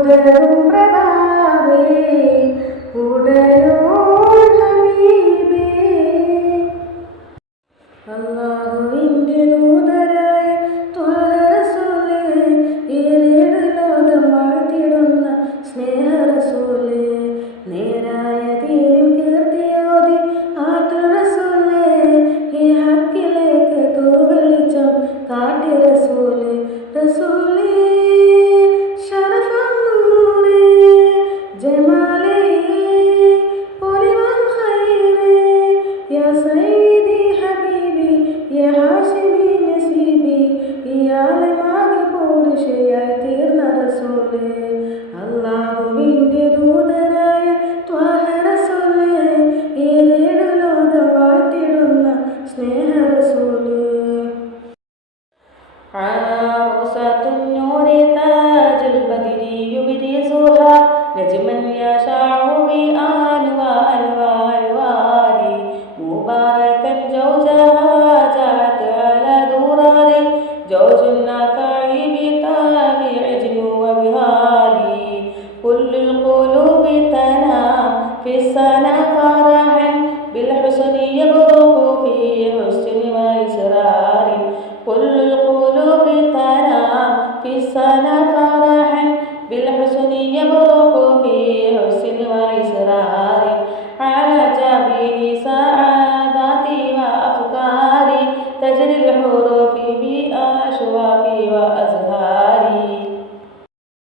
ഉദരും പ്രഭാവേ ഉടയോ ഹബീബേ. അല്ലാഹുവിൻ്റെ ദൂതരായ ത്വഹ റസൂലേ, ഏഴേഴ് ലോകം വാഴ്ത്തിടുന്ന സ്നേഹ റസൂലേ, നേരായ ദീനിൻ കീർത്തിയോതി ആറ്റൽ റസൂലേ, ഈ ഹക്കിലേക്ക് തൂവെളിച്ചം കാട്ടി റസൂലേ. റസൂലേ ശറഫൻ നൂറേ ജമാലേ പൊലിവൻ ഖൈറേ, യാ സയ്യിദി ഹബീബി യാ ഹാശിമി നസീബി, ഇയാളമാകെ പോരിഷയായി തീർന്ന റസൂലേ. അല്ലാഹുവിൻ്റെ ദൂതരായ ത്വഹ റസൂലേ, ഏഴേഴ് ലോകം വാഴ്ത്തിടുന്ന സ്നേഹ റസൂലേ. عروسة النور تاج البدر يبرزها نجما يشع بأنوار مباركا زوجها جاءت على درار زوج النكائب تاج عجل وبهار. كل القلوب تنا في السنة فرحا بالحسن يبرق في حسن وإسرار. كل القلوب ترى في السنة فرحا بالحسن يبرق في حسن وإسرار. على جبين سعادتي وأفكاري تجري الحروب